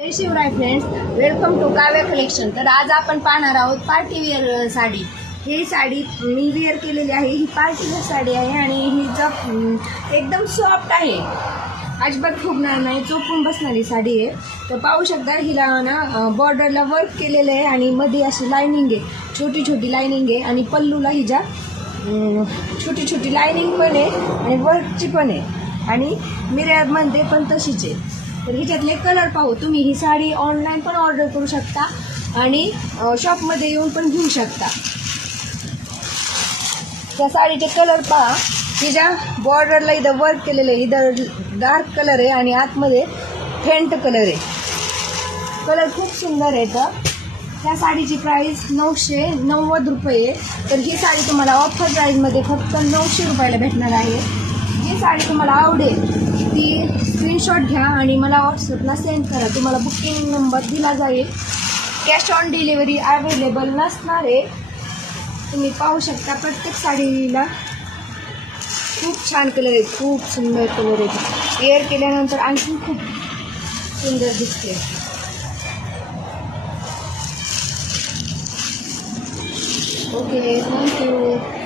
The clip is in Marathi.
Jai Shivrai friends, welcome to Kavya collection. तर आज आपण पाहणार आहोत पार्टी वेअर साडी। ही साडी मी वेअर केलेली आहे। ही पार्टी वेअर साडी आहे आणि ही एकदम सॉफ्ट आहे, अजिबात फुगणार नाही, चोपून बसणारी साडी आहे। तर पाहू शकता हिला ना बॉर्डरला वर्क केलेलं आहे आणि मध्ये अशी लायनिंग आहे, छोटी छोटी लायनिंग आहे आणि पल्लूला हिच्या छोटी छोटी लायनिंग पण आहे आणि वर्कची पण आहे आणि मिररमध्ये पण तशीच आहे। तर हिच्यातले कलर पाहू। तुम्ही ही साडी ऑनलाईन पण ऑर्डर करू शकता आणि शॉपमध्ये येऊन पण घेऊ शकता। त्या साडीचे कलर पहा। हिच्या बॉर्डरला इथं वर्क केलेलं आहे, इथं डार्क कलर आहे आणि आतमध्ये फेंट कलर आहे। कलर खूप सुंदर आहे। तर त्या साडीची प्राईस 990 रुपये। तर ही साडी तुम्हाला ऑफर प्राईजमध्ये फक्त 900 रुपयाला भेटणार आहे। जी साडी तुम्हाला आवडेल ती स्क्रीनशॉट घ्या आणि मला व्हॉट्सअपला सेंड करा। तुम्हाला बुकिंग नंबर दिला जाईल। कॅश ऑन डिलिव्हरी अवेलेबल नसणार आहे। तुम्ही पाहू शकता प्रत्येक साडीला खूप छान कलर आहे, खूप सुंदर कलर आहे। वेअर केल्यानंतर आणखी खूप सुंदर दिसते। Okay, thank you.